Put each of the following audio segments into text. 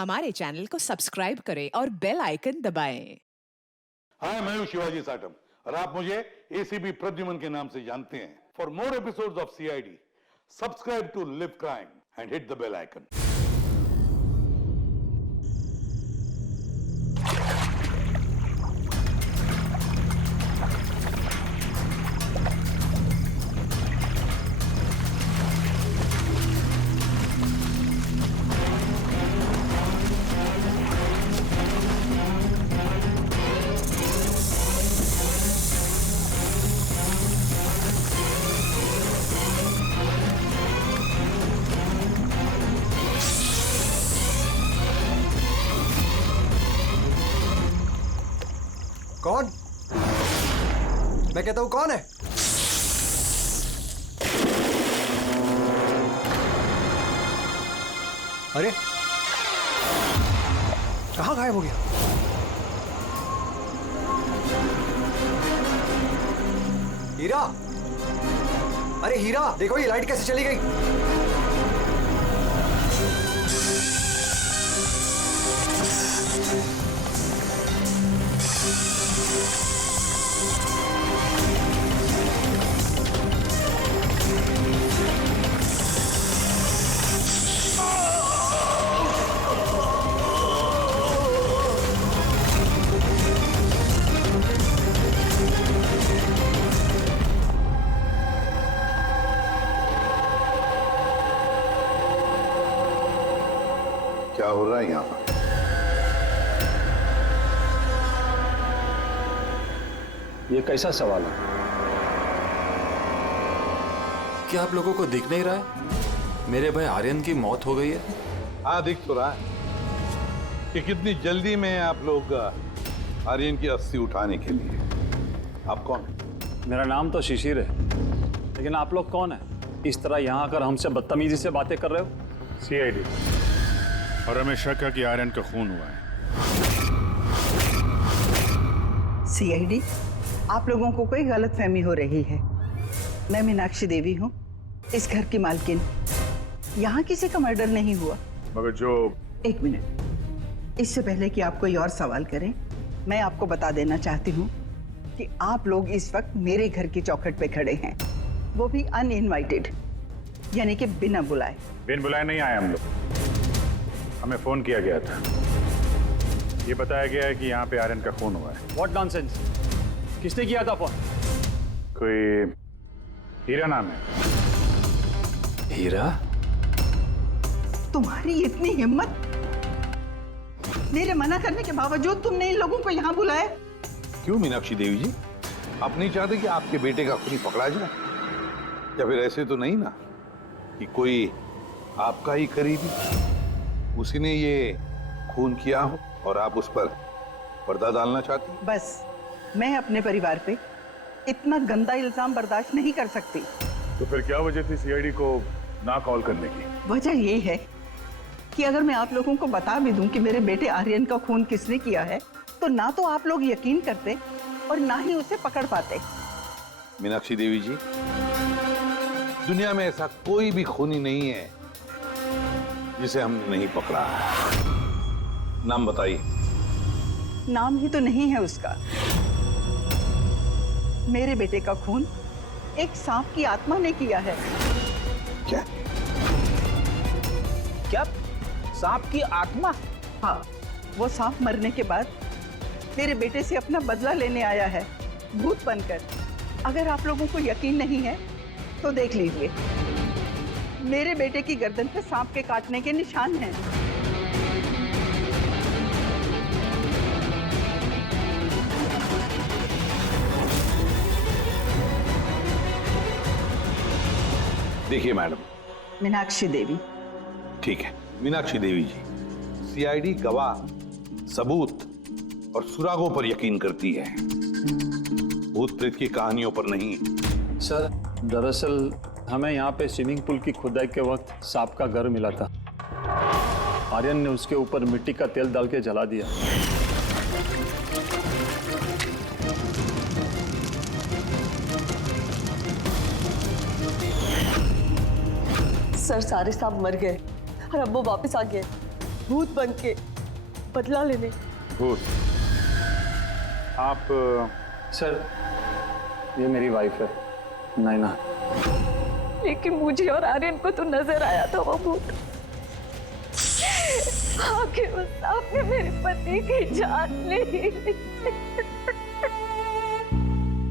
हमारे चैनल को सब्सक्राइब करें और बेल आइकन दबाएं। हाय, मैं हूं शिवाजी साटम और आप मुझे एसीपी प्रद्युमन के नाम से जानते हैं। For more episodes of CID, subscribe to live crime and hit the bell icon. कौन? मैं कहता हूं कौन है? अरे कहां गायब हो गया? हीरा, अरे हीरा देखो ये लाइट कैसे चली गई। क्या हो रहा है यहां पर? ये कैसा सवाल है? क्या आप लोगों को दिख नहीं रहा है? मेरे भाई आर्यन की मौत हो गई है। हाँ, दिख तो रहा है कि कितनी जल्दी में आप लोग आर्यन की अस्थि उठाने के लिए। आप कौन है? मेरा नाम तो शिशिर है, लेकिन आप लोग कौन है? इस तरह यहाँ आकर हमसे बदतमीजी से बातें कर रहे हो? सीआईडी, और हमें शक है कि आर्यन का खून हुआ है। सीआईडी, आप लोगों को कोई गलतफहमी हो रही है। मैं मीनाक्षी देवी हूँ, इस घर की मालकिन। यहाँ किसी का मर्डर नहीं हुआ। मगर जो एक मिनट, इससे पहले कि आप कोई और सवाल करें, मैं आपको बता देना चाहती हूँ कि आप लोग इस वक्त मेरे घर की चौखट पे खड़े हैं, वो भी अनइनवाइटेड, यानी कि बिना बुलाए। बिन बुलाए नहीं आए हम लोग। हमें फोन किया गया था, ये बताया गया है कि यहाँ पे आर्यन का खून हुआ है। What nonsense? किसने किया था फोन? कोई हीरा नाम है। हीरा? तुम्हारी इतनी हिम्मत! मेरे मना करने के बावजूद तुमने इन लोगों को यहाँ बुलाया? क्यों मीनाक्षी देवी जी, आप नहीं चाहते कि आपके बेटे का खूनी पकड़ा जाए? या फिर ऐसे तो नहीं ना कि कोई आपका ही करीबी उसी ने ये खून किया हो और आप उस पर पर्दा डालना चाहती? बस, मैं अपने परिवार पे इतना गंदा इल्जाम बर्दाश्त नहीं कर सकती। तो फिर क्या वजह थी सीआईडी को ना कॉल करने की? वजह ये है कि अगर मैं आप लोगों को बता भी दूं कि मेरे बेटे आर्यन का खून किसने किया है, तो ना तो आप लोग यकीन करते और ना ही उसे पकड़ पाते। मीनाक्षी देवी जी, दुनिया में ऐसा कोई भी खूनी नहीं है जिसे हमने नहीं पकड़ा है। नाम बताइए। नाम ही तो नहीं है उसका। मेरे बेटे का खून एक सांप की आत्मा ने किया है। क्या? क्या? सांप की आत्मा? हाँ, वो सांप मरने के बाद मेरे बेटे से अपना बदला लेने आया है, भूत बनकर। अगर आप लोगों को यकीन नहीं है तो देख लीजिए, मेरे बेटे की गर्दन पे सांप के काटने के निशान हैं। देखिए मैडम। मीनाक्षी देवी। ठीक है मीनाक्षी देवी जी, सीआईडी गवाह, सबूत और सुरागों पर यकीन करती है, भूत प्रेत की कहानियों पर नहीं। सर, दरअसल हमें यहाँ पे स्विमिंग पूल की खुदाई के वक्त सांप का घर मिला था। आर्यन ने उसके ऊपर मिट्टी का तेल डाल के जला दिया। सर, सारे सांप मर गए और अब वो वापस आ गए। भूत बन के बदला लेने। भूत? आप सर, ये मेरी वाइफ है, नैना। लेकिन मुझे और आर्यन को तो नजर आया था वो भूत। आखिर उस सांप ने मेरे पति की जान ली।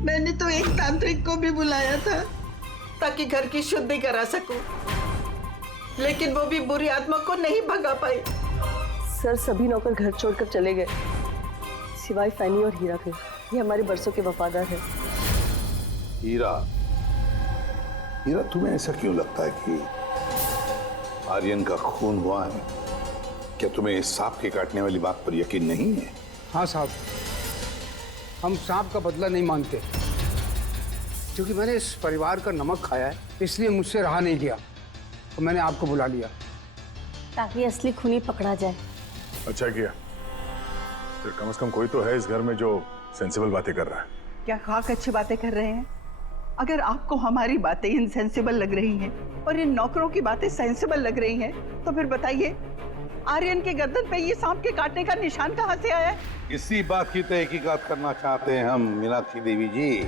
मैंने तो एक तांत्रिक को भी बुलाया था ताकि घर की शुद्धि करा सकूं, लेकिन वो भी बुरी आत्मा को नहीं भगा पाई। सर, सभी नौकर घर छोड़कर चले गए सिवाय फैनी और हीरा के। ये हमारे बरसों के वफादार हैं। हीरा, हीरा तुम्हें ऐसा क्यों लगता है कि आर्यन का खून हुआ है? क्या तुम्हें इस सांप के काटने वाली बात पर यकीन नहीं है? हाँ साहब, हम सांप का बदला नहीं मानते, क्योंकि मैंने इस परिवार का नमक खाया है, इसलिए मुझसे रहा नहीं गया तो मैंने आपको बुला लिया ताकि असली खूनी पकड़ा जाए। अच्छा किया। फिर कम से कम कोई तो है इस घर में जो सेंसिबल बातें कर रहा है। क्या खाक अच्छी बातें कर रहे हैं? अगर आपको हमारी बातें इनसेंसिबल लग रही हैं और इन नौकरों की बातें सेंसिबल लग रही हैं, तो फिर बताइए आर्यन के गर्दन पे ये सांप के काटने का निशान कहाँ से आया? इसी बात की तहकीकात करना चाहते हैं हम, मीनाक्षी देवी जी।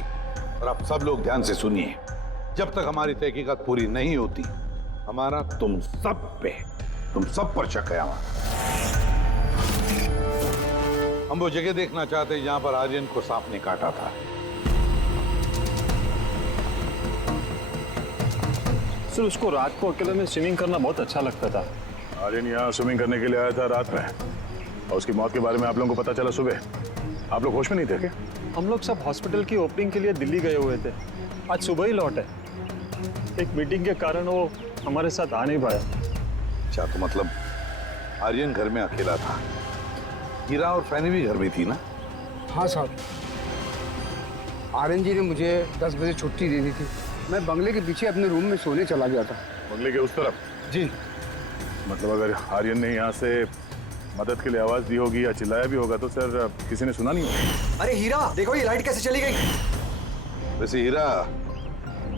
और आप सब लोग ध्यान से सुनिए, जब तक हमारी तहकीकात पूरी नहीं होती, हमारा तुम सब पर शक है। हम वो जगह देखना चाहते हैं जहां पर आर्यन को सांप ने काटा था। सर, उसको रात को अकेले में स्विमिंग करना बहुत अच्छा लगता था। आर्यन यहाँ स्विमिंग करने के लिए आया था रात में, और उसकी मौत के बारे में आप लोगों को पता चला सुबह। आप लोग होश में नहीं थे क्या? हम लोग सब हॉस्पिटल की ओपनिंग के लिए दिल्ली गए हुए थे, आज सुबह ही लौटे। एक मीटिंग के कारण वो हमारे साथ आ नहीं पाया। अच्छा, तो मतलब आर्यन घर में अकेला था, हीरा और फैनी भी घर में थी ना? हाँ साहब, आर्यन जी ने मुझे 10 बजे छुट्टी दे दी थी। मैं बंगले के पीछे अपने रूम में सोने चला गया था। बंगले के उस तरफ? जी। मतलब अगर आर्यन ने यहाँ से मदद के लिए आवाज दी होगी या चिल्लाया भी होगा तो सर किसी ने सुना नहीं होगा। अरे हीरा, देखो ये लाइट कैसे चली गई। वैसे हीरा,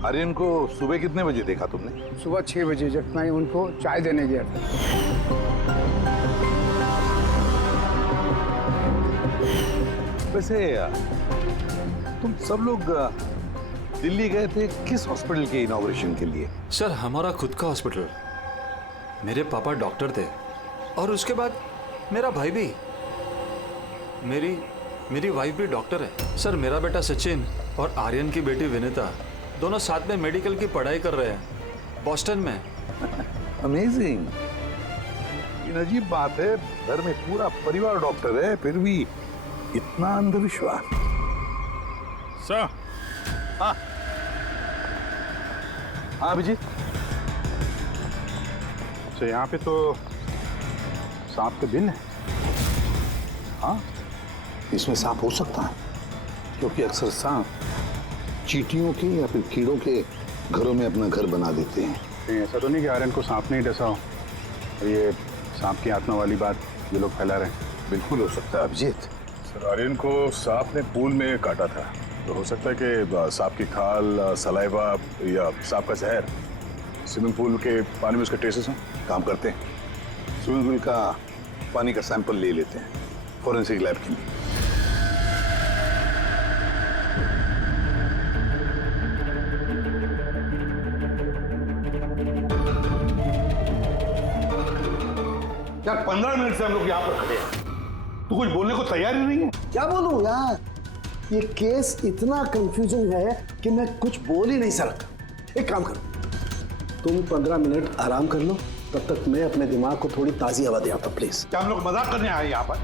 आर्यन को सुबह कितने बजे देखा तुमने? सुबह 6 बजे, जब मैं उनको चाय देने गया था। वैसे तुम सब लोग दिल्ली गए थे किस हॉस्पिटल के इनॉग्रेशन के लिए? सर, हमारा खुद का हॉस्पिटल। मेरे पापा डॉक्टर थे और उसके बाद मेरा भाई भी। मेरी वाइफ भी डॉक्टर है। सर, मेरा बेटा सचिन और आर्यन की बेटी विनीता दोनों साथ में मेडिकल की पढ़ाई कर रहे हैं बॉस्टन में। अमेजिंग। ये अजीब बात है, घर में पूरा परिवार डॉक्टर है, फिर भी इतना अंधविश्वास। सर। हाँ अभिजीत। अच्छा, यहाँ पे तो सांप के दिन है। हाँ, इसमें सांप हो सकता है, क्योंकि अक्सर सांप चींटियों के या फिर कीड़ों के घरों में अपना घर बना देते हैं। कहीं ऐसा तो नहीं कि आर्यन को सांप ने ही डसा हो और ये सांप की आत्मा वाली बात ये लोग फैला रहे हैं? बिल्कुल हो सकता है अभिजीत। सर, आर्यन को सांप ने पूल में काटा था, तो हो सकता है कि सांप की खाल, सलाइवा या सांप का जहर स्विमिंग पूल के पानी में उसके ट्रेसेस हों। काम करते हैं, स्विमिंग पूल का पानी का सैंपल ले लेते हैं फॉरेंसिक लैब के लिए। यार 15 मिनट से हम लोग यहाँ पर खड़े हैं, तू कुछ बोलने को तैयार ही नहीं है। क्या बोलूं यार, ये केस इतना कंफ्यूजिंग है कि मैं कुछ बोल ही नहीं सकता। एक काम करो, तुम 15 मिनट आराम कर लो, तब तक मैं अपने दिमाग को थोड़ी ताजी हवा दे आता हूं, प्लीज। क्या हम लोग मजाक करने आए यहाँ पर?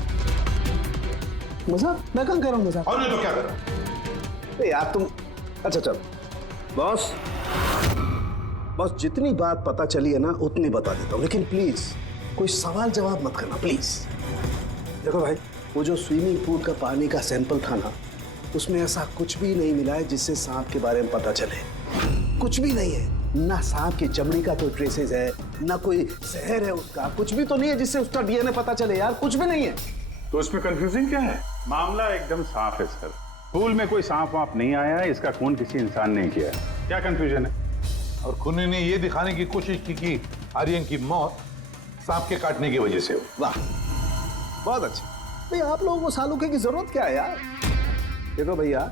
मजाक? मैं कहाँ कर रहा हूँ मजाक? और नहीं तो क्या कर रहा है? यार तुम, अच्छा चलो बॉस, जितनी बात पता चली है ना उतनी बता देता हूँ, लेकिन प्लीज कोई सवाल जवाब मत करना प्लीज। देखो भाई, वो जो स्विमिंग पूल का पानी का सैंपल था ना, उसमें ऐसा कुछ भी नहीं मिला है जिससे सांप के बारे में पता चले। कुछ भी नहीं है, ना सांप की चमड़ी का कोई ट्रेसेस है, ना कोई जहर है उसका, कुछ भी तो नहीं है जिससे उसका डीएनए पता चले यार, कुछ भी नहीं है। तो इसमें कंफ्यूजिंग क्या है? मामला एकदम साफ है सर, पूल में कोई सांप वाप नहीं आया है, इसका खून किसी इंसान ने किया है। क्या कंफ्यूजन है? और खूनी ने ये दिखाने की कोशिश की कि आर्यन की मौत सांप के काटने की वजह से हो। वाह, बहुत अच्छा। भाई आप लोगों को सालूके की जरूरत क्या है यार? देखो भैया,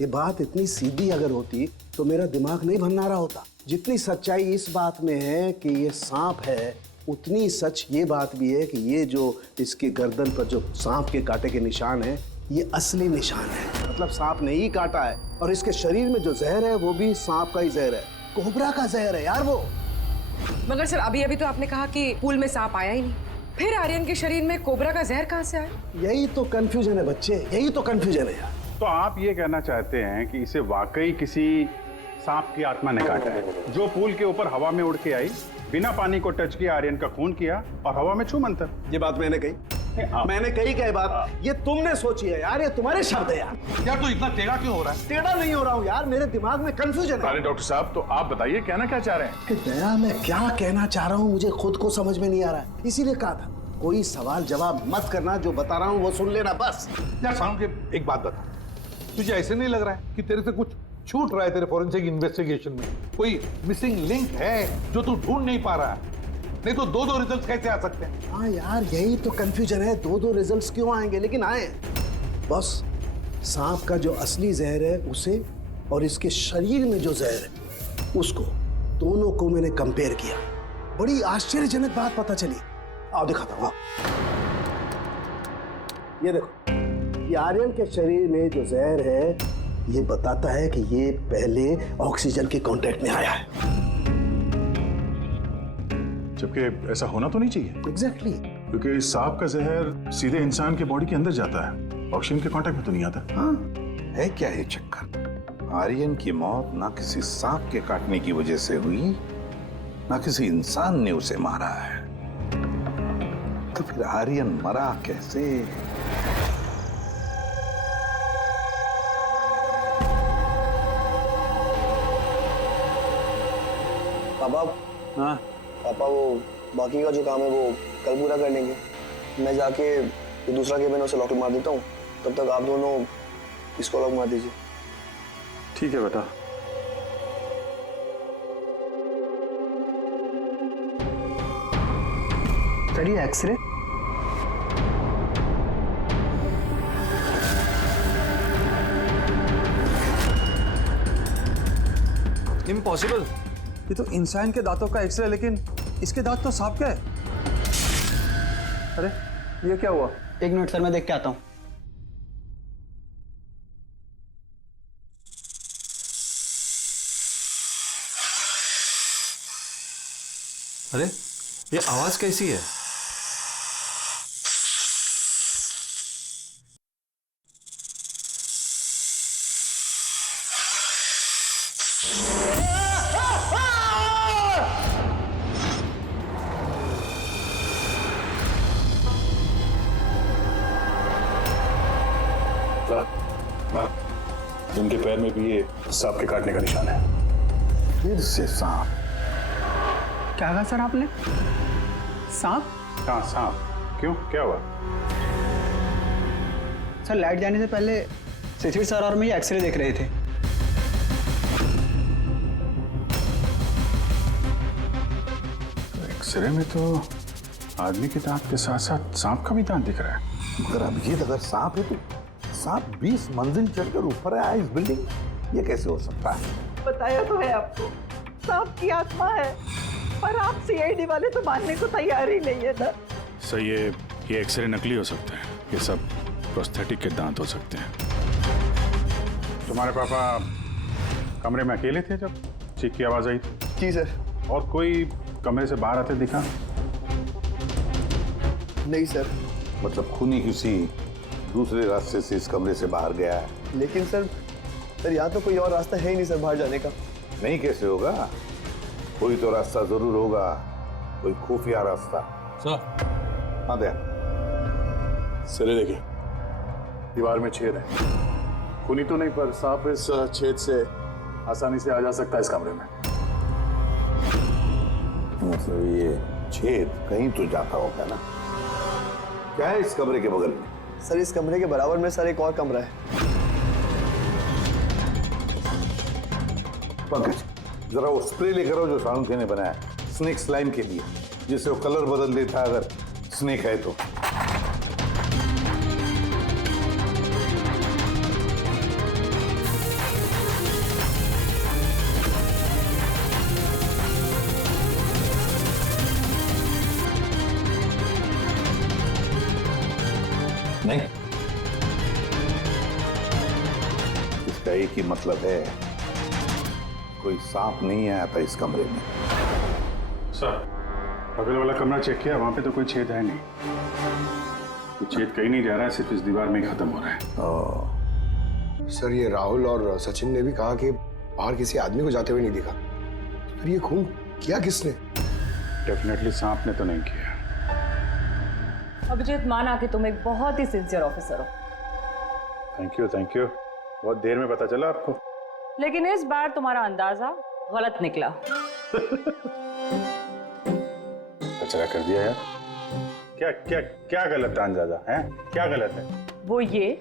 ये बात इतनी सीधी अगर होती तो मेरा दिमाग नहीं भंनारा होता। जितनी सच्चाई इस बात में है कि ये सांप है, उतनी सच ये बात भी है कि ये जो इसके गर्दन पर जो सांप के कांटे के निशान है, ये असली निशान है। मतलब सांप ने ही काटा है और इसके शरीर में जो जहर है वो भी सांप का ही जहर है, कोबरा का जहर है यार वो। मगर सर अभी तो आपने कहा कि पूल में सांप आया ही नहीं, फिर आर्यन के शरीर में कोबरा का जहर कहाँ से आया? यही तो कंफ्यूजन है बच्चे, यही तो कंफ्यूजन है यार। तो आप ये कहना चाहते हैं कि इसे वाकई किसी सांप की आत्मा ने काटा है, जो पूल के ऊपर हवा में उड़ के आई, बिना पानी को टच किया, आर्यन का खून किया और हवा में छू मंतर। ये बात मैंने कही? मैंने कही क्या बात? ये तुमने सोची है यार, ये तुम्हारे शब्द है यार। यार तू इतना टेढ़ा क्यों हो रहा है? टेढ़ा नहीं हो रहा हूँ यार, मेरे दिमाग में कंफ्यूजन है। अरे डॉक्टर साहब, तो आप बताइए कहना क्या चाह रहे हैं? कि दया, मैं क्या कहना चाह रहा हूँ मुझे खुद को समझ में नहीं आ रहा है, इसीलिए कहा था कोई सवाल जवाब मत करना, जो बता रहा हूँ वो सुन लेना बस। यार साउंड के एक बात बता, तुझे ऐसे नहीं लग रहा है कि तेरे से कुछ छूट रहा है तेरे फॉरेंसिक इन्वेस्टिगेशन में? कोई मिसिंग लिंक है जो तू ढूंढ नहीं पा रहा है? नहीं तो दो रिजल्ट्स कैसे आ सकते हैं? हाँ यार, यही तो कंफ्यूजन है, दो रिजल्ट्स क्यों आएंगे? लेकिन आए बस। सांप का जो असली जहर है उसे और इसके शरीर में जो जहर है उसको, दोनों को मैंने कंपेयर किया। बड़ी आश्चर्यजनक बात पता चली। आओ दिखाता हूँ। ये देखो, ये आर्यन के शरीर में जो जहर है ये बताता है कि ये पहले ऑक्सीजन के कांटेक्ट में आया है। जबकि ऐसा होना तो नहीं चाहिए। एग्जैक्टली। क्योंकि सांप का जहर सीधे इंसान के बॉडी के अंदर जाता है, ऑक्सीजन के कांटेक्ट में तो नहीं आता। हाँ, है क्या ये चक्कर? आर्यन की मौत ना किसी सांप के काटने की वजह से हुई, ना किसी इंसान ने उसे मारा है। तो फिर आर्यन मरा कैसे? पापा, हाँ पापा वो बाकी का जो काम है वो कल पूरा कर लेंगे। मैं जाके ये दूसरा केबिन उसे लॉक मार देता हूँ, तब तक आप दोनों इसको लॉक मार दीजिए। ठीक है बेटा। सर ये एक्सरे? इम्पॉसिबल, ये तो इंसान के दांतों का एक्सरे, लेकिन इसके दांत तो सांप के हैं। अरे ये क्या हुआ? एक मिनट सर, मैं देख के आता हूँ। अरे ये आवाज कैसी है? इनके पैर में भी ये सांप के काटने का निशान है। फिर से सांप? क्या कहा सर आपने? सांप? हाँ सांप। क्यों, क्या हुआ? सर लाइट जाने से पहले शिशिर सर और मैं ये एक्सरे देख रहे थे। एक्सरे में तो आदमी के दांत के साथ साथ सांप का भी दांत दिख रहा है। मगर अभिजीत, अगर सांप है तो सांप 20 मंजिल चढ़कर ऊपर आया इस बिल्डिंग, ये कैसे हो सकता है? बताया तो है आपको, सांप की आत्मा है, पर आप सीआईडी वाले तो मानने को तैयार ही नहीं है ना। सर ये एक्सरे नकली हो सकते हैं, ये सब प्रोस्थेटिक के दांत हो सकते हैं। तुम्हारे पापा कमरे में अकेले थे जब चीख की आवाज आई थी? जी सर। और कोई कमरे से बाहर आते दिखा? नहीं सर। मतलब खूनी किसी दूसरे रास्ते से इस कमरे से बाहर गया है? लेकिन सर यहाँ तो कोई और रास्ता है ही नहीं सर बाहर जाने का। नहीं कैसे होगा? कोई तो रास्ता जरूर होगा, कोई खुफिया रास्ता। सर। हाँ दया। सर देखिए, दीवार में छेद है। खूनी तो नहीं, पर सांप इस छेद से आसानी से आ जा सकता है इस कमरे में। मतलब ये छेद कहीं तो जाता होगा ना? क्या है इस कमरे के बगल में? सर इस कमरे के बराबर में सर एक और कमरा है। पंकज, जरा वो स्प्रे लेकर आओ जो सालुंखे ने बनाया स्नेक स्लाइम के लिए। जिससे वो कलर बदल देता अगर स्नेक है तो। नहीं, इसका एक ही मतलब है, कोई सांप नहीं आया था इस कमरे में। सर, बगल वाला कमरा चेक किया, वहां पे तो कोई छेद है नहीं। कोई छेद कहीं नहीं जा रहा है, सिर्फ इस दीवार में ही खत्म हो रहा है। सर, ये राहुल और सचिन ने भी कहा कि बाहर किसी आदमी को जाते हुए नहीं देखा। फिर ये खून किया किसने? डेफिनेटली सांप ने तो नहीं किया। अभिजीत, माना कि तुम एक बहुत ही सिंसियर ऑफिसर हो। Thank you. बहुत देर में पता चला आपको। लेकिन इस बार तुम्हारा अंदाजा गलत निकला। कचरा कर दिया यार। क्या क्या क्या गलत अंदाजा है? क्या गलत है? वो ये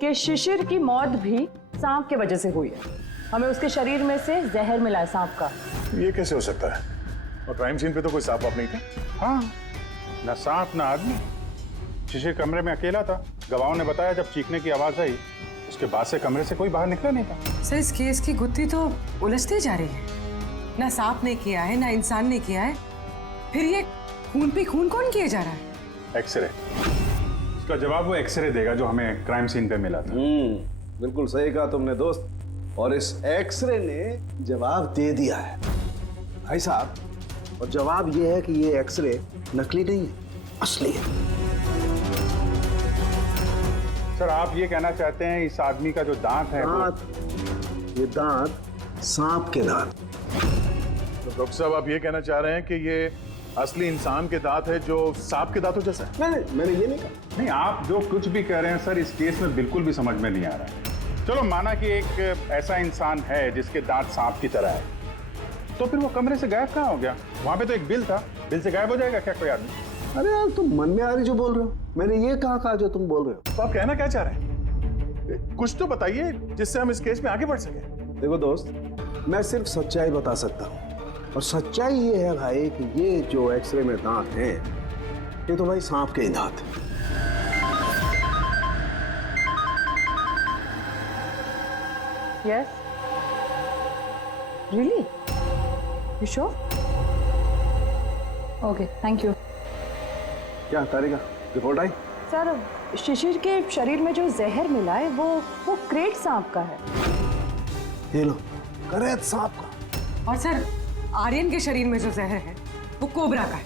कि शिशिर की मौत भी सांप के वजह से हुई है। हमें उसके शरीर में से जहर मिला है सांप का। ये कैसे हो सकता है? और क्राइम सीन पे तो कोई सांप नहीं था। हाँ, ना सांप ना आदमी। शिशिर कमरे में अकेला था। गवाहों ने बताया जब चीखने की आवाज आई, उसके बाद से कमरे से कोई बाहर निकला नहीं था। सर, इस केस की गुत्थी तो उलझती जा रही है। ना सांप ने किया है, ना इंसान ने किया है, फिर ये खून पे खून कौन किया जा रहा है? एक्सरे। इसका जवाब वो एक्सरे देगा जो हमें क्राइम सीन पे मिला था। बिल्कुल सही कहा तुमने दोस्त। और इस एक्सरे ने जवाब दे दिया है भाई साहब। और जवाब ये है कि ये एक्सरे नकली नहीं है, असली है। सर, आप ये कहना चाहते हैं इस आदमी का जो दांत है ये दांत सांप के दांत। तो डॉक्टर साहब, आप ये कहना चाह रहे हैं कि ये असली इंसान के दांत है जो सांप के दांतों जैसा है? नहीं, मैंने ये नहीं कहा। नहीं, आप जो कुछ भी कह रहे हैं सर, इस केस में बिल्कुल भी समझ में नहीं आ रहा है। चलो, माना कि एक ऐसा इंसान है जिसके दांत सांप की तरह है, तो फिर वो कमरे से गायब कहाँ हो गया? वहां पे तो एक बिल था, बिल से गायब हो जाएगा क्या कोई आदमी? अरे यार, तुम मन में आ रही जो बोल रहे हो। मैंने ये कहा जो तुम बोल रहे हो। तो आप कहना क्या चाह रहे हैं? कुछ तो बताइए जिससे हम इस केस में आगे बढ़ सके। देखो दोस्त, मैं सिर्फ सच्चाई बता सकता हूँ। और सच्चाई ये है भाई कि ये जो एक्सरे में दांत हैं, ये तो भाई सांप के ही दांत हैं। Yes. Really? You sure? Okay, thank you. क्या तारिका, रिपोर्ट आई? सर, शिशिर के शरीर में जो जहर मिला है वो क्रेट सांप का है। ये लो, क्रेट सांप का। और सर, आर्यन के शरीर में जो जहर है वो कोबरा का है।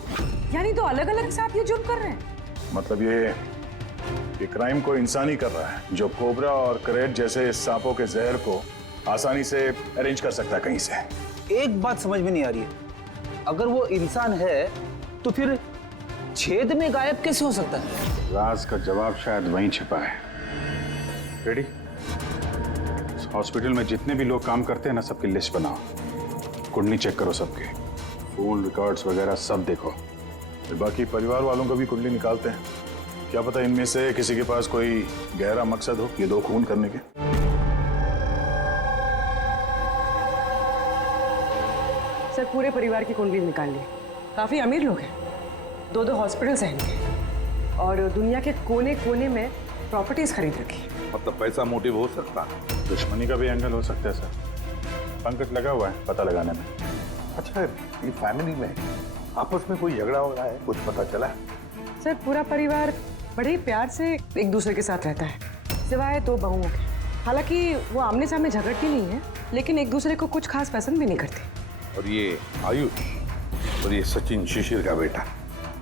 यानी तो अलग अलग सांप ये जुर्म कर रहे हैं। मतलब ये क्राइम को इंसान ही कर रहा है, जो कोबरा और करेट जैसे सांपों के जहर को आसानी से अरेंज कर सकता है कहीं से। एक बात समझ में नहीं आ रही है, अगर वो इंसान है तो फिर छेद में गायब कैसे हो सकता है? राज का जवाब शायद वहीं छिपा है। रेडी? हॉस्पिटल में जितने भी लोग काम करते हैं ना, सबकी लिस्ट बनाओ, कुंडली चेक करो सबके, फोन रिकॉर्ड्स वगैरह सब देखो। फिर बाकी परिवार वालों का भी कुंडली निकालते हैं। क्या पता इनमें से किसी के पास कोई गहरा मकसद हो ये दो खून करने के। सर, पूरे परिवार की कुंडली निकाल ली। काफी अमीर लोग हैं, 2 हॉस्पिटल्स हैं इनके, और दुनिया के कोने कोने में प्रॉपर्टीज खरीद रखी। मतलब पैसा मोटिव हो सकता? दुश्मनी का भी एंगल हो सकता है सर। पंकज लगा हुआ है पता लगाने में। अच्छा, ये फैमिली में आपस में कोई झगड़ा हो रहा है, कुछ पता चला है? सर, पूरा परिवार बड़े ही प्यार से एक दूसरे के साथ रहता है, सिवाय 2 बहुओं के। हालांकि वो आमने सामने झगड़ती नहीं है, लेकिन एक दूसरे को कुछ खास पसंद भी नहीं करती। और ये आयुष और ये सचिन, शिशिर का बेटा,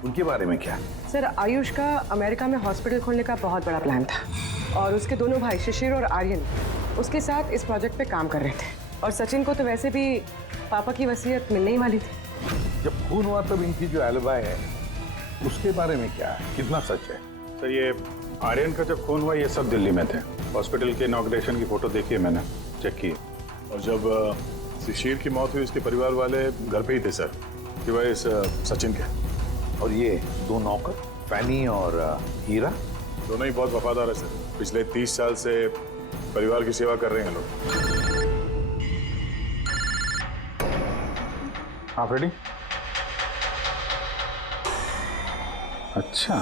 उनके बारे में क्या? सर, आयुष का अमेरिका में हॉस्पिटल खोलने का बहुत बड़ा प्लान था, और उसके दोनों भाई शिशिर और आर्यन उसके साथ इस प्रोजेक्ट पे काम कर रहे थे। और सचिन को तो वैसे भी पापा की वसीयत मिलने ही वाली थी। जब खून हुआ तब इनकी जो एलिबाई है उसके बारे में क्या है, कितना सच है? सर, ये आर्यन का जब खून हुआ ये सब दिल्ली में थे। हॉस्पिटल के इनॉग्रेशन की फोटो देखी है मैंने, चेक की। और जब शिशिर की मौत हुई उसके परिवार वाले घर पे ही थे सर, सिवाय इस सचिन के। और ये 2 नौकर, फैनी और हीरा, दोनों ही बहुत वफादार है सर। पिछले 30 साल से परिवार की सेवा कर रहे हैं लोग। आप रेडी? अच्छा।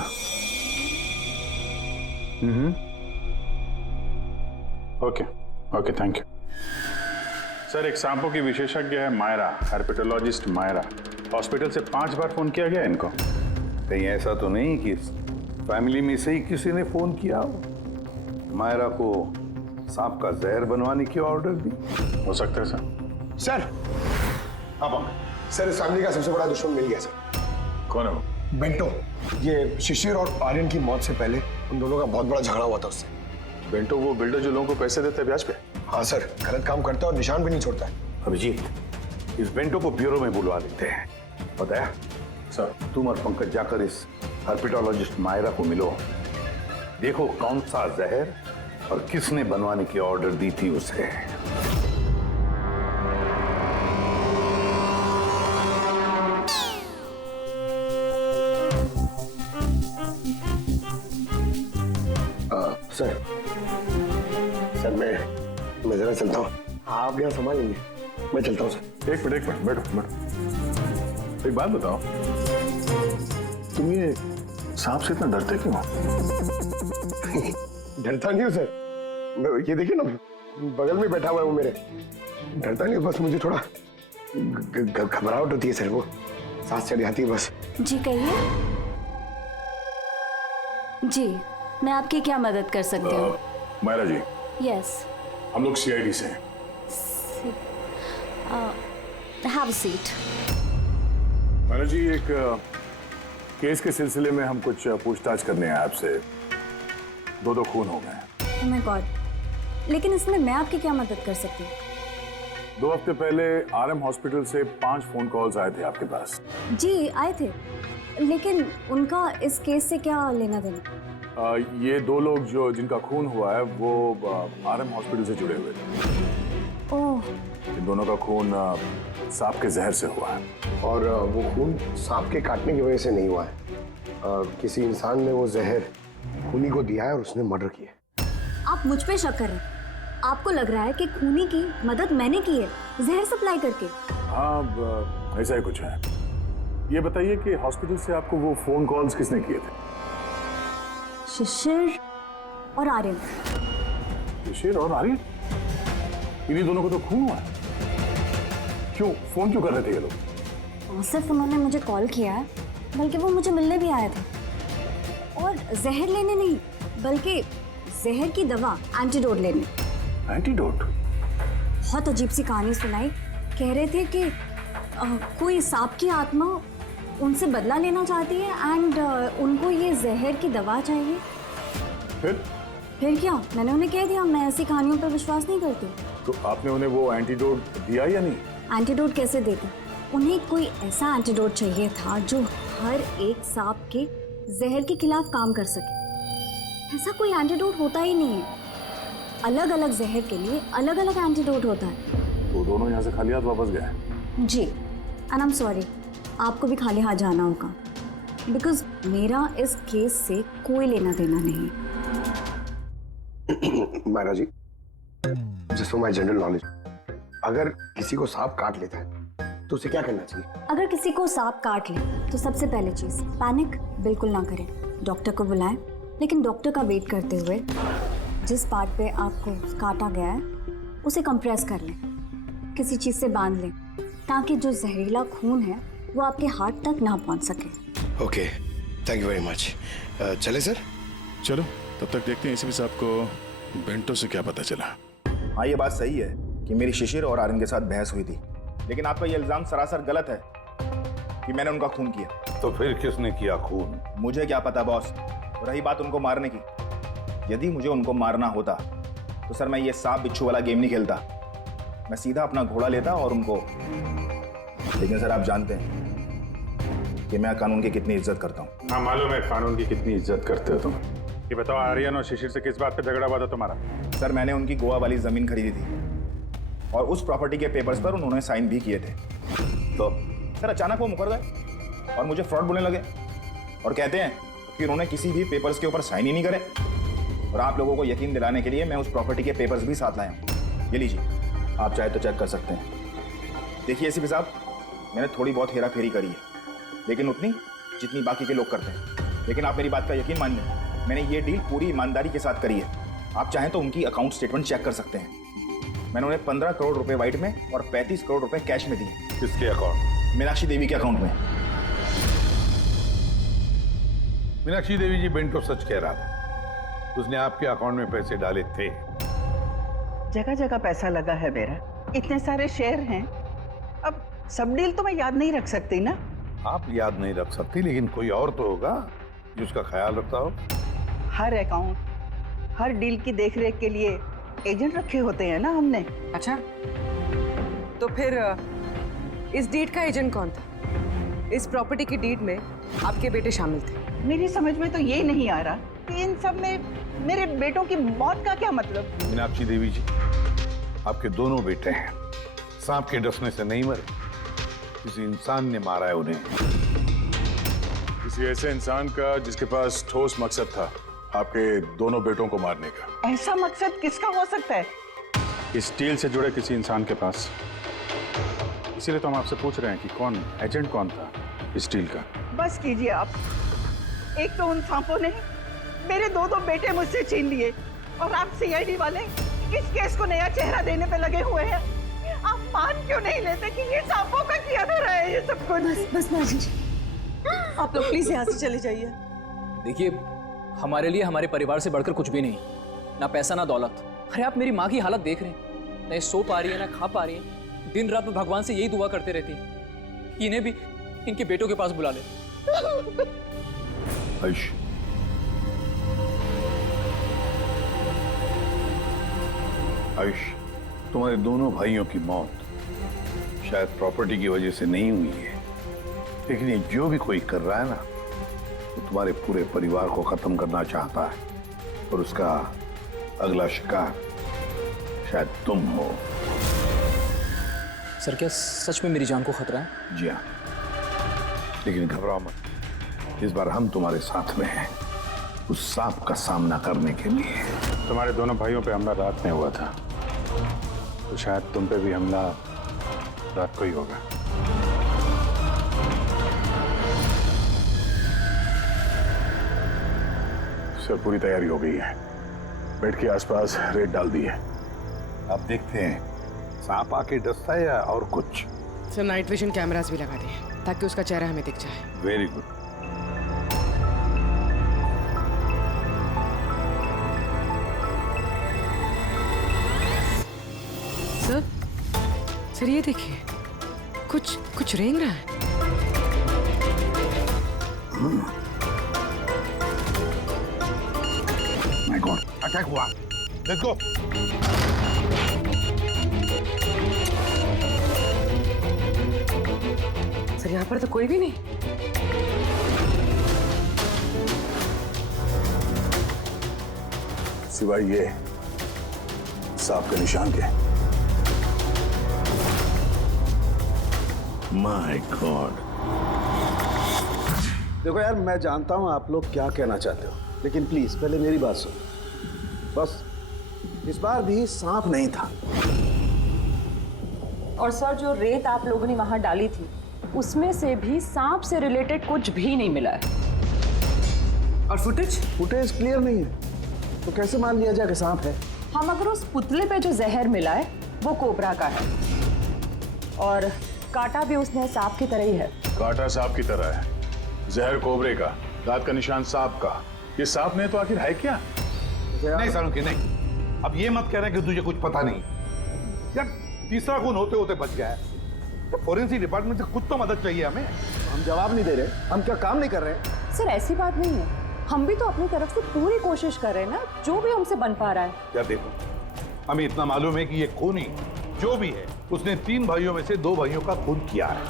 Okay okay, thank you sir. एक सांपों की विशेषज्ञ है मायरा, हर्पेटोलॉजिस्ट मायरा। हॉस्पिटल से 5 बार फोन किया गया इनको। कहीं ऐसा तो नहीं कि फैमिली में से ही किसी ने फोन किया हो, मायरा को सांप का जहर बनवाने की ऑर्डर दी? हो सकता है सर। सर हाँ सर, इस फैमिली का सबसे बड़ा दुश्मन मिल गया सर। कौन है वो? बेंटो। ये शिशिर और आर्यन की मौत से पहले उन दोनों का बहुत बड़ा झगड़ा हुआ था उससे। बेंटो वो बिल्डर जो लोगों को पैसे देते हैं ब्याज पे? हाँ सर, गलत काम करता है और निशान भी नहीं छोड़ता है। अभिजीत, इस बेंटो को ब्यूरो में बुलवा लेते हैं। बताया सर। तुम और पंकज जाकर इस हर्पेटोलॉजिस्ट मायरा को मिलो, देखो कौन सा जहर और किसने बनवाने की ऑर्डर दी थी उसे। सर मैं जरा चलता हूँ, आप यहाँ संभाल लेंगे, मैं चलता हूँ सर। एक मिनट बैठो। एक बात बताओ, तुम ये सांप से इतना डरते क्यों? डरता नहीं हूँ सर, ये देखिए ना बगल में बैठा हुआ है वो मेरे। डरता नहीं, बस मुझे थोड़ा घबराहट होती है सर, वो सांस चढ़ जाती है बस। जी कहिए। जी मैं आपकी क्या मदद कर सकती हूँ? मायरा जी, यस। हम लोग सीआईडी से हैं। Have a seat. Myra ji, एक केस के सिलसिले में हम कुछ पूछताछ करने हैं आपसे। 2 खून हो गए। ओह माय गॉड, लेकिन इसमें मैं आपकी क्या मदद कर सकती हूँ? 2 हफ्ते पहले आरएम हॉस्पिटल से 5 फोन कॉल्स आए थे आपके पास। जी आए थे, लेकिन उनका इस केस से क्या लेना देना? ये 2 लोग जो जिनका खून हुआ है वो आरएम हॉस्पिटल से जुड़े हुए थे। ओह। इन दोनों का खून सांप के जहर से हुआ है। और वो खून सांप के काटने की वजह से नहीं हुआ है, किसी इंसान ने वो जहर खूनी को दिया है और उसने मर्डर किया। आप मुझ पे शक कर रहे हैं? आपको लग रहा है कि खूनी की मदद मैंने की है जहर सप्लाई करके? हाँ, ऐसा ही कुछ है। ये बताइए कि हॉस्पिटल से आपको वो फोन कॉल्स किसने किए थे? शिशिर और आर्यन। शिशिर और आर्यन? इन्हीं दोनों को तो खून हुआ है। क्यों फोन क्यों कर रहे थे ये लोग? सिर्फ उन्होंने मुझे कॉल किया है, बल्कि वो मुझे मिलने भी आए थे। और जहर लेने नहीं, बल्कि जहर की दवा एंटीडोट लेने। एंटीडोट? बहुत अजीब सी कहानी सुनाई। कह रहे थे कि कोई सांप की आत्मा उनसे बदला लेना चाहती है एंड उनको ये जहर की दवा चाहिए। फिर क्या? मैंने उन्हें कह दिया मैं ऐसी कहानियों पर विश्वास नहीं करती। तो आपने उन्हें वो एंटीडोट दिया या नहीं? एंटीडोट कैसे देते? उन्हें कोई ऐसा एंटीडोट चाहिए था जो हर एक सांप के जहर के खिलाफ काम कर सके। ऐसा कोई एंटीडोट होता ही नहीं है। अलग अलग जहर के लिए अलग अलग एंटीडोट होता है। तो दोनों यहाँ से खाली हाथ वापस गए? जी, एंड आई एम सॉरी, आपको भी खाली हाथ जाना होगा, बिकॉज मेरा इस केस से कोई लेना देना नहीं। Myra ji, just for my general knowledge, अगर किसी को सांप काट लेता है तो उसे क्या करना चाहिए? अगर किसी को सांप काट ले तो सबसे पहले चीज पैनिक बिल्कुल ना करें। डॉक्टर को बुलाएं, लेकिन डॉक्टर का वेट करते हुए जिस पार्ट पे आपको काटा गया है उसे कंप्रेस कर लें, किसी चीज से बांध लें, ताकि जो जहरीला खून है वो आपके हार्ट तक ना पहुंच सके। Okay, thank you very much. चले सर? चलो, तब तक देखते हैं एसीपी साहब को बेंटो से क्या पता चला। हाँ, ये बात सही है कि मेरी शिशिर और आर्यन के साथ बहस हुई थी, लेकिन आपका ये इल्जाम सरासर गलत है कि मैंने उनका खून किया। तो फिर किसने किया खून? मुझे क्या पता बॉस। रही बात उनको मारने की, यदि मुझे उनको मारना होता तो सर मैं ये सांप बिच्छू वाला गेम नहीं खेलता, मैं सीधा अपना घोड़ा लेता और उनको। लेकिन सर आप जानते हैं कि मैं कानून की कितनी इज्जत करता हूँ। हाँ मालूम है कानून की कितनी इज्जत करते हो तुम। ये बताओ, आर्यन और शिशिर से किस बात पे झगड़ा हुआ था तुम्हारा? सर मैंने उनकी गोवा वाली जमीन खरीदी थी और उस प्रॉपर्टी के पेपर्स पर उन्होंने साइन भी किए थे। तो सर अचानक वो मुकर गए और मुझे फ्रॉड बोलने लगे और कहते हैं कि उन्होंने किसी भी पेपर्स के ऊपर साइन ही नहीं करे। और आप लोगों को यकीन दिलाने के लिए मैं उस प्रॉपर्टी के पेपर्स भी साथ लाया हूँ। ये लीजिए, आप चाहे तो चेक कर सकते हैं। देखिए एसीपी साहब, मैंने थोड़ी बहुत हेरा फेरी करी है, लेकिन उतनी जितनी बाकी के लोग करते हैं। लेकिन आप मेरी बात का यकीन मान लें, मैंने ये डील पूरी ईमानदारी के साथ करी है। आप चाहें तो उनकी अकाउंट स्टेटमेंट चेक कर सकते हैं। मैंने उन्हें 15 करोड़ रुपए व्हाइट में और 35 करोड़ रुपए कैश में दिए। किसके अकाउंट? मीनाक्षी देवी के अकाउंट में। मीनाक्षी देवी जी बेंटो सच कह रहा था, उसने आपके अकाउंट में पैसे डाले थे। जगह जगह पैसा लगा है मेरा, इतने सारे शेयर हैं। अब सब डील तो मैं याद नहीं रख सकती ना। आप याद नहीं रख सकती, लेकिन कोई और तो होगा जो उसका ख्याल रखता हो। हर अकाउंट, हर डील की देखरेख के लिए एजेंट रखे होते हैं ना हमने। अच्छा, तो फिर इस डीड का एजेंट कौन था? इस प्रॉपर्टी की डीड में आपके बेटे शामिल थे। मेरी समझ में तो ये नहीं आ रहा कि इन सब में मेरे बेटों की मौत का क्या मतलब। मीनाक्षी देवी जी, आपके दोनों बेटे हैं, सांप के डसने से नहीं मरे, किसी इंसान ने मारा है उन्हें। किसी ऐसे इंसान का जिसके पास ठोस मकसद था आपके दोनों बेटों को मारने का। ऐसा मकसद किसका हो सकता है? इस डील से जुड़े किसी इंसान के पास। इसीलिए तो हम आपसे पूछ रहे हैं कि कौन एजेंट कौन था इस डील का। बस कीजिए आप। एक तो उन सांपों ने मेरे दो बेटे मुझसे छीन लिए, और आप सीआईडी वाले इस केस को नया चेहरा देने पे लगे हुए हैं। आप मान क्यों नहीं लेते कि ये सांपों का किया धरा है ये सब कुछ? बस माजी जी, आप लोग प्लीज यहाँ से चले जाइए। देखिए, हमारे लिए हमारे परिवार से बढ़कर कुछ भी नहीं, ना पैसा ना दौलत। अरे आप मेरी माँ की हालत देख रहे हैं, ना सो पा रही है ना खा पा रही है। दिन रात में भगवान से यही दुआ करते रहती है, इन्हें भी इनके बेटों के पास बुला ले। आयुष, आयुष, तुम्हारे दोनों भाइयों की मौत शायद प्रॉपर्टी की वजह से नहीं हुई है, लेकिन ये जो भी कोई कर रहा है ना, वो तुम्हारे पूरे परिवार को खत्म करना चाहता है, और उसका अगला शिकार शायद तुम हो। सर, क्या सच में मेरी जान को खतरा है? जी हाँ, लेकिन घबराओ मत, इस बार हम तुम्हारे साथ में हैं, उस सांप का सामना करने के लिए। तुम्हारे दोनों भाइयों पे हमला रात में हुआ था, तो शायद तुम पे भी हमला रात को ही होगा। सर, पूरी तैयारी हो गई है, बेड के आसपास रेत डाल दी है। आप देखते हैं सांप आके डसता है या और कुछ। सर, नाइट विजन कैमरास भी लगा दिए ताकि उसका चेहरा हमें दिख जाए। Very good. सर ये देखिए, कुछ रेंग रहा है। माय गॉड, अटैक हुआ। Let's go. सर, यहाँ पर तो कोई भी नहीं। सिवाय ये सांप के निशान के। My God. देखो यार, मैं जानता हूं आप लोग क्या कहना चाहते हो, लेकिन प्लीज पहले मेरी बात सुनो। बस इस बार भी सांप नहीं था। और सर, जो रेत आप लोगों ने वहां डाली थी, उसमें से भी सांप से रिलेटेड कुछ भी नहीं मिला है। और फुटेज क्लियर नहीं है, तो कैसे मान लिया जाए कि सांप है? हम अगर उस पुतले पे जो जहर मिला है वो कोबरा का है, और कांटा भी उसने सांप की तरह ही है। कांटा सांप की तरह है, जहर कोबरे का, दांत का निशान सांप का। ये सांप नहीं तो आखिर है क्या? नहीं सालुंकी, नहीं। अब ये मत कह रहे कि तुझे कुछ पता नहीं। यार, तीसरा खून होते होते बच गया है, तो फोरेंसिक डिपार्टमेंट से कुछ तो मदद चाहिए हमें। हम जवाब नहीं दे रहे, हम क्या काम नहीं कर रहे? सर, ऐसी बात नहीं है, हम भी तो अपनी तरफ से पूरी कोशिश कर रहे हैं ना, जो भी हमसे बन पा रहा है। यार देखो, हमें इतना मालूम है कि ये खूनी जो भी है, उसने 3 भाइयों में से 2 भाइयों का खून किया है,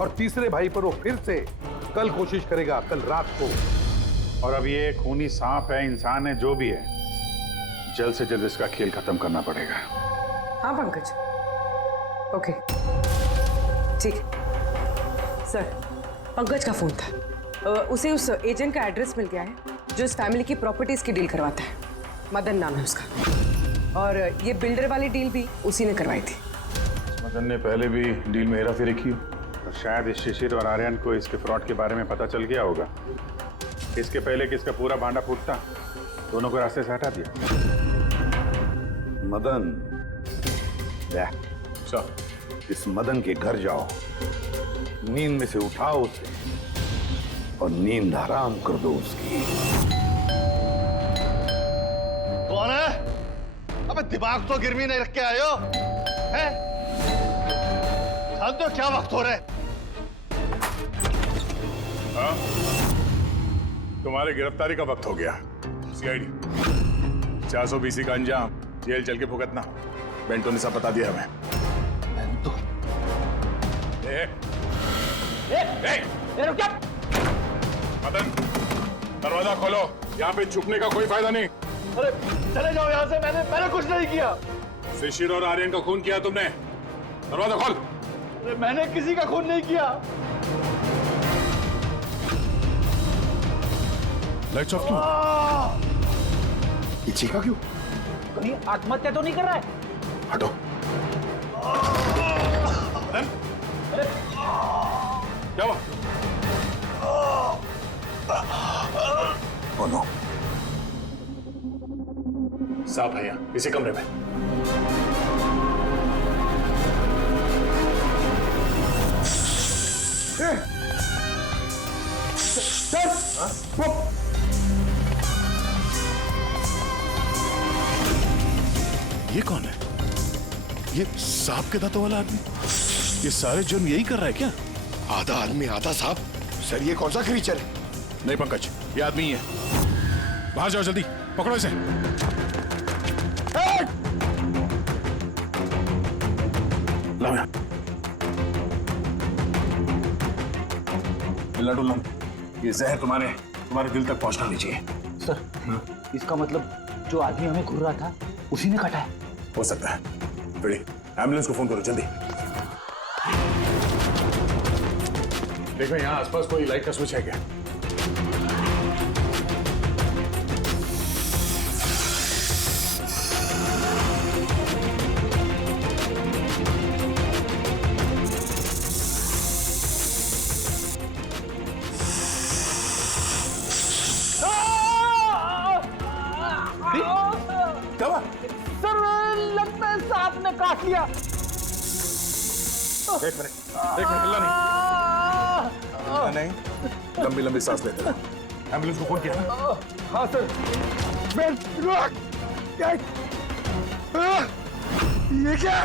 और तीसरे भाई पर वो फिर से कल कोशिश करेगा, कल रात को। और अब ये खूनी सांप है, इंसान है, जो भी है, जल्द से जल्द इसका खेल खत्म करना पड़ेगा। हाँ पंकज, ओके, ठीक। सर, पंकज का फोन था, उसे उस एजेंट का एड्रेस मिल गया है जो इस फैमिली की प्रॉपर्टीज की डील करवाता है। मदन नाम है उसका, और ये बिल्डर वाली डील भी उसी ने करवाई थी। मदन ने पहले भी डील में हेराफेरी की, और शायद इस शिशिर और आर्यन को इसके फ्रॉड के बारे में पता चल गया होगा, इसके पहले कि इसका पूरा भांडा फूटता, दोनों को रास्ते से हटा दिया। मदन, इस मदन के घर जाओ, नींद में से उठाओ उसे और नींद हराम कर दो उसकी। कौन है? अबे दिमाग तो गिरवी नहीं रख के आए हो, हैं? जानते हो क्या वक्त हो रहा है? हाँ? तुम्हारे गिरफ्तारी का वक्त हो गया। सीआईडी 420 का अंजाम जेल चल के भुगतना। बेंटो ने सब बता दिया हमें। बेंटो? रुक जा। मदन, दरवाजा खोलो, यहाँ पे छुपने का कोई फायदा नहीं। अरे चले जाओ यहाँ से, मैंने कुछ नहीं किया। शिशिर और आर्यन का खून किया तुमने, दरवाजा खोल। अरे मैंने किसी का खून नहीं किया। लाइट्स ऑफ क्यों? ये चीखा क्यों? कहीं आत्महत्या तो नहीं कर रहा है? हटो। क्या हुआ? Oh no. सांप है यहाँ, इसी कमरे में। ये कौन है? ये सांप के दांतों वाला आदमी? ये सारे जुर्म यही कर रहा है क्या? आधा आदमी आधा सांप। सर ये कौन सा क्रीचर है? नहीं पंकज, ये आदमी ही है। बाहर जाओ जल्दी, पकड़ो इसे। लाओ यहाँ। लड्डू, ये जहर तुम्हारे दिल तक पहुंचना नहीं चाहिए। सर, इसका मतलब जो आदमी हमें घूर रहा था उसी ने काटा है? हो सकता है। बेटी, एम्बुलेंस को फोन करो जल्दी। देखो यहाँ आसपास कोई लाइट का स्विच है क्या? सर लगता है सांप ने काट लिया। एक मिनट हिलना नहीं। लंबी लंबी सांस लेते रहो। एम्बुलेंस को फोन किया ना? हाँ सर। ये क्या?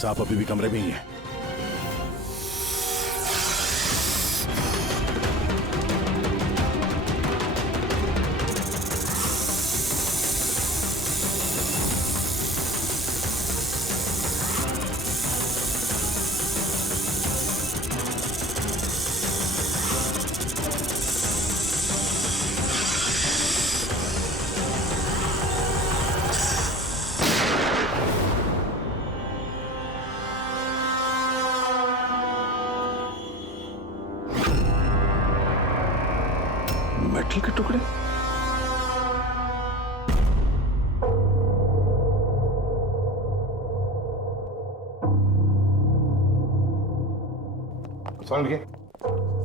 सांप अभी भी कमरे में ही है। मेटल के टुकड़े?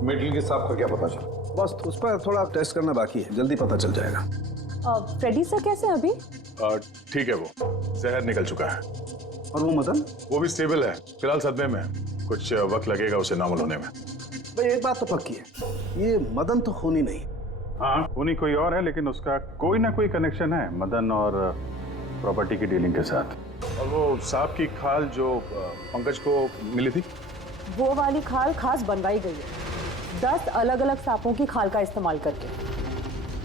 मेटल के सांप का क्या पता चला? बस उस पर थोड़ा टेस्ट करना बाकी है, जल्दी पता चल जाएगा। फ्रेडी सर कैसे हैं अभी? ठीक है, वो जहर निकल चुका है। और वो मदन? वो भी स्टेबल है, फिलहाल सदमे में है। कुछ वक्त लगेगा उसे नॉर्मल होने में। भाई एक बात तो पक्की है, ये मदन तो खूनी नहीं। हाँ, खूनी कोई और है, लेकिन उसका कोई ना कोई कनेक्शन है मदन और प्रॉपर्टी की डीलिंग के साथ। और वो सांप की खाल जो पंकज को मिली थी, वो वाली खाल खास बनवाई गई है 10 अलग अलग सांपों की खाल का इस्तेमाल करके।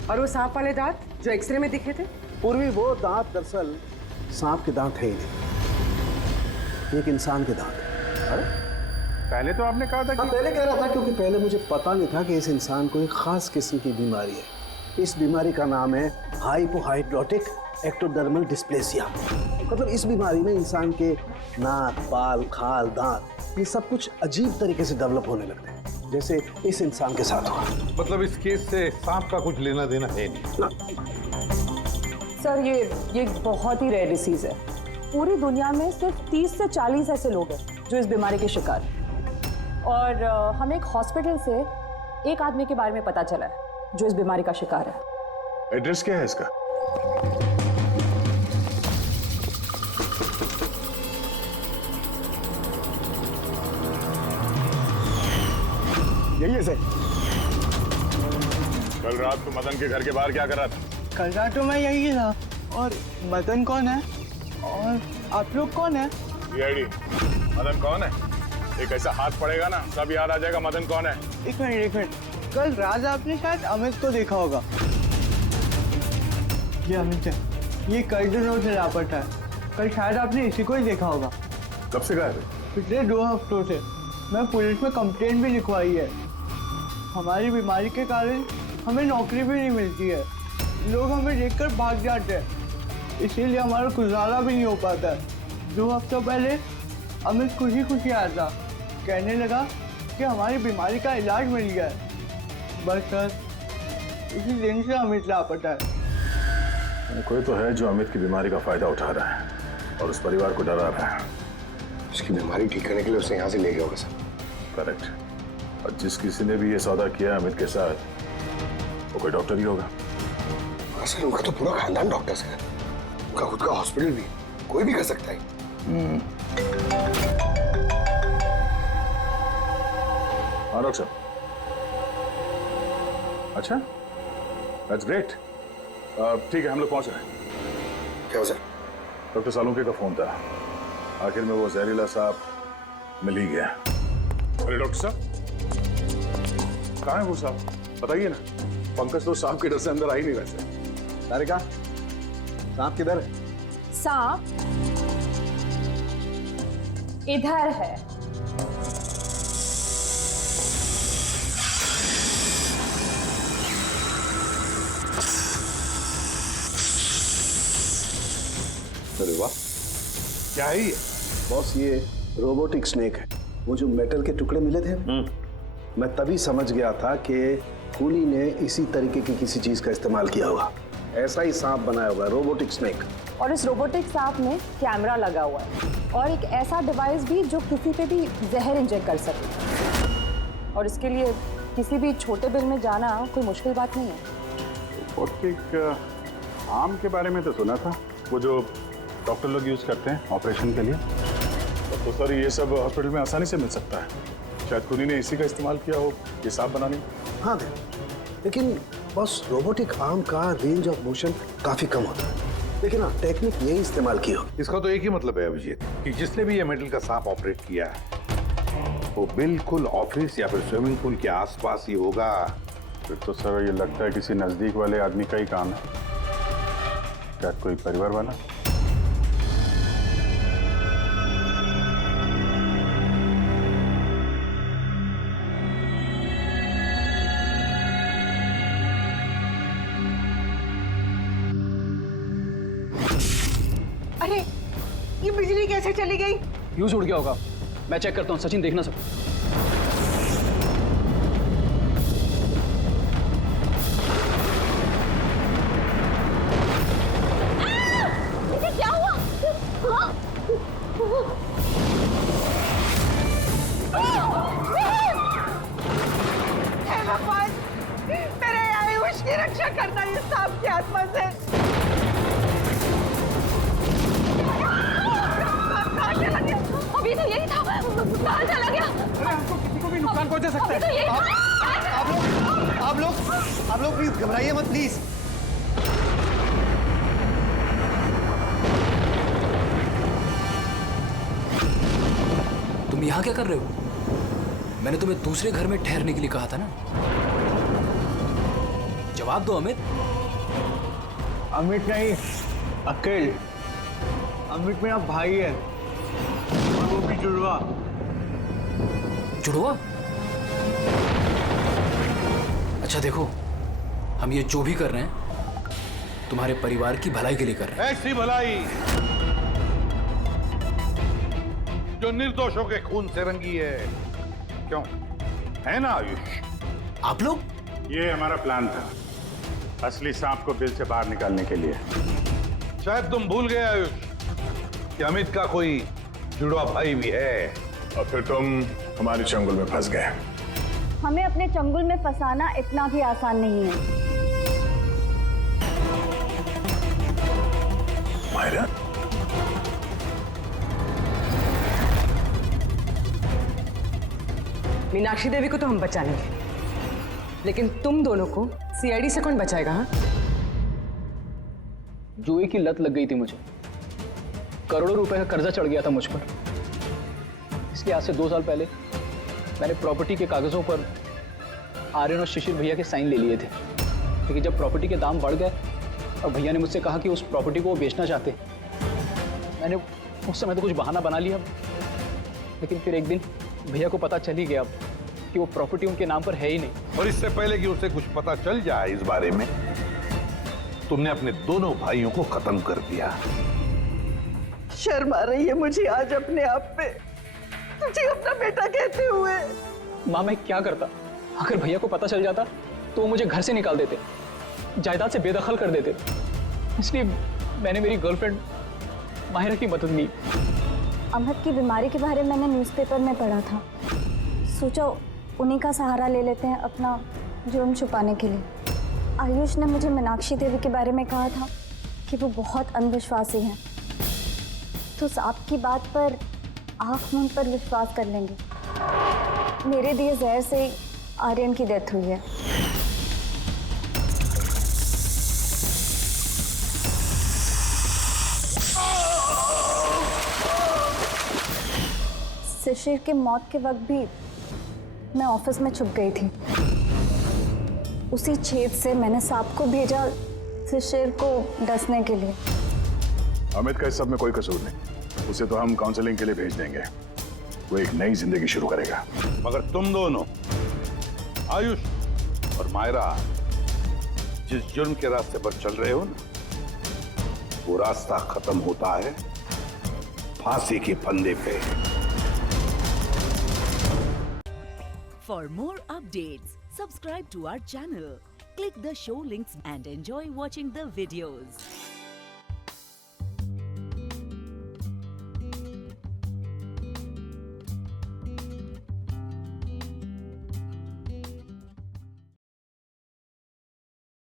और वो सांप वाले दांत जो एक्सरे में दिखे थे? पूर्वी वो दांत दरअसल सांप के दांत है ही नहीं, एक इंसान के दांत है। अरे पहले तो आपने कहा था कि... पहले कह रहा था क्योंकि पहले मुझे पता नहीं था कि इस इंसान को एक खास किस्म की बीमारी है। इस बीमारी का नाम है हाइपोहाइड्रोटिक एक्टोडर्मल डिस्प्लेसिया। मतलब इस बीमारी में इंसान के नाक, बाल, खाल, दांत ये सब कुछ अजीब तरीके से डेवलप होने लगते हैं। जैसे इस इंसान के साथ हुआ। मतलब इस केस से सांप का कुछ लेना देना है नहीं ना। सर ये बहुत ही रेयर डिसीज है। पूरी दुनिया में सिर्फ 30 से 40 ऐसे लोग हैं जो इस बीमारी के शिकार हैं। और हमें एक हॉस्पिटल से एक आदमी के बारे में पता चला है जो इस बीमारी का शिकार है। एड्रेस क्या है इसका? यही है सर। कल रात को मदन के घर के बाहर क्या कर रहा था? कल रात तो मैं यही था। और मदन कौन है और आप लोग कौन है? सीआईडी। मदन कौन है? एक ऐसा हाथ पड़ेगा ना सब याद आ जाएगा मदन कौन है। एक मिनट, कल रात आपने शायद अमित को देखा होगा। ये अमित है, ये कई दिनों से लापता है। कल शायद आपने इसी को ही देखा होगा। कब से गायब है? पिछले 2 हफ्तों से। मैं पुलिस में कंप्लेंट भी लिखवाई है। हमारी बीमारी के कारण हमें नौकरी भी नहीं मिलती है। लोग हमें देखकर भाग जाते हैं, इसीलिए हमारा गुजारा भी नहीं हो पाता है। 2 हफ्तों पहले अमित खुशी आया था, कहने लगा कि हमारी बीमारी का इलाज मिल गया है। बस सर, उसी दिन से अमित लापता है। कोई तो है जो अमित की बीमारी का फायदा उठा रहा है और उस परिवार को डरा रहा है। उसकी बीमारी ठीक करने के लिए उसे यहाँ से ले गया होगा सर। करेक्ट। और जिस किसी ने भी ये सौदा किया अमित के साथ वो कोई डॉक्टर ही होगा। सर उनका तो पूरा खानदान डॉक्टर है। उनका खुद का हॉस्पिटल भी, कोई भी कर सकता है। हाँ डॉक्टर साहब। अच्छा, दैट्स ग्रेट। ठीक है, हम लोग पहुंच रहे हैं। क्या सर? डॉक्टर सालुंके का फोन था। आखिर में वो जहरीला सांप मिल ही गया। अरे डॉक्टर साहब, कहाँ है वो सांप? बताइए ना। पंकज तो सांप के डर से अंदर आ ही नहीं रहे। तारिका, सांप किधर है? सांप इधर है। अरे वाह, क्या है ये? बॉस ये रोबोटिक स्नेक है। वो जो मेटल के टुकड़े मिले थे, मैं तभी समझ गया था कि खूनी ने इसी तरीके की किसी चीज का इस्तेमाल किया होगा। ऐसा ही सांप बनाया हुआ है, रोबोटिक स्नेक। और इस रोबोटिक सांप में कैमरा लगा हुआ है और एक ऐसा डिवाइस भी जो किसी पे भी जहर इंजेक्ट कर सके। और इसके लिए किसी भी छोटे बिल में जाना कोई मुश्किल बात नहीं है। रोबोटिक आर्म के बारे में तो सुना था, वो जो डॉक्टर लोग यूज करते हैं ऑपरेशन के लिए। तो सर ये सब हॉस्पिटल में आसानी से मिल सकता है। शायद खूनी ने इसी का इस्तेमाल किया हो ये सांप बनाने में। हाँ लेकिन बस रोबोटिक आर्म का रेंज ऑफ मोशन काफी कम होता है। लेकिन हाँ, टेक्निक यही इस्तेमाल की होगी। इसका तो एक ही मतलब है अभिजीत कि जिसने भी ये मेटल का सांप ऑपरेट किया है वो बिल्कुल ऑफिस या फिर स्विमिंग पूल के आसपास ही होगा। फिर तो सर ये लगता है किसी नजदीक वाले आदमी का ही काम है। क्या कोई परिवार वाला? अरे ये बिजली कैसे चली गई? फ्यूज उड़ गया होगा। मैं चेक करता हूँ। सचिन देखना सब। इसे क्या हुआ? हे भगवान, मेरे आयुष की रक्षा करना ये सांप की आत्मा से। अभी तो यही था, कहाँ चला गया? अरे हमको किसी को भी नुकसान पहुंचा सकता है। तो यही था। आप लोग प्लीज घबराइए मत प्लीज। तुम यहाँ क्या कर रहे हो? मैंने तुम्हें दूसरे घर में ठहरने के लिए कहा था ना। जवाब दो अमित। अमित नहीं, अकेल। अमित मेरा भाई है और वो भी जुड़वा। जुड़वा? अच्छा देखो, हम ये जो भी कर रहे हैं तुम्हारे परिवार की भलाई के लिए कर रहे हैं। ऐसी भलाई जो निर्दोषों के खून से रंगी है। क्यों है ना आयुष? आप लोग? ये हमारा प्लान था, असली सांप को बिल से बाहर निकालने के लिए। शायद तुम भूल गए आयुष कि अमित का कोई जुड़वा भाई भी है। और फिर तुम हमारे चंगुल में फंस गए। हमें अपने चंगुल में फंसाना इतना भी आसान नहीं है। मायरा, मीनाक्षी देवी को तो हम बचा लेंगे, लेकिन तुम दोनों को सीआईडी से कौन बचाएगा? हाँ? जुए की लत लग गई थी मुझे, करोड़ों रुपए का कर्जा चढ़ गया था मुझ पर। इसलिए आज से 2 साल पहले मैंने प्रॉपर्टी के कागजों पर आर्यन और शिशिर भैया के साइन ले लिए थे। लेकिन जब प्रॉपर्टी के दाम बढ़ गए और भैया ने मुझसे कहा कि उस प्रॉपर्टी को वो बेचना चाहते, मैंने उस समय तो कुछ बहाना बना लिया। लेकिन फिर एक दिन भैया को पता चल ही गया कि वो प्रॉपर्टी उनके नाम पर है ही नहीं। और इससे पहले कि उसे कुछ पता चल जाए इस बारे में, तुमने अपने दोनों भाइयों को खत्म कर दिया। शर्म आ रही है मुझे आज अपने आप पे, तुझे अपना बेटा कहते हुए। माँ, मैं क्या करता? अगर भैया को पता चल जाता तो वो मुझे घर से निकाल देते, जायदाद से बेदखल कर देते। इसलिए मैंने मेरी गर्लफ्रेंड माहिरा की मदद ली। अमित की बीमारी के बारे में मैंने न्यूज़पेपर में पढ़ा था, सोचा उन्हीं का सहारा ले लेते हैं अपना जुर्म छुपाने के लिए। आयुष ने मुझे मीनाक्षी देवी के बारे में कहा था कि वो बहुत अंधविश्वासी हैं, तो सांप की बात पर आँख मूंद पर विश्वास कर लेंगे। मेरे दिए जहर से आर्यन की डेथ हुई है। शिशिर के मौत के वक्त भी मैं ऑफिस में छुप गई थी। उसी छेद से मैंने सांप को भेजा शिशिर को डसने के लिए। अमित का इस सब में कोई कसूर नहीं, उसे तो हम काउंसलिंग के लिए भेज देंगे, वो एक नई जिंदगी शुरू करेगा। मगर तुम दोनों, आयुष और मायरा, जिस जुर्म के रास्ते पर चल रहे हो ना, वो रास्ता खत्म होता है फांसी के फंदे पे। For more updates, subscribe to our channel, click the show links and enjoy watching the videos.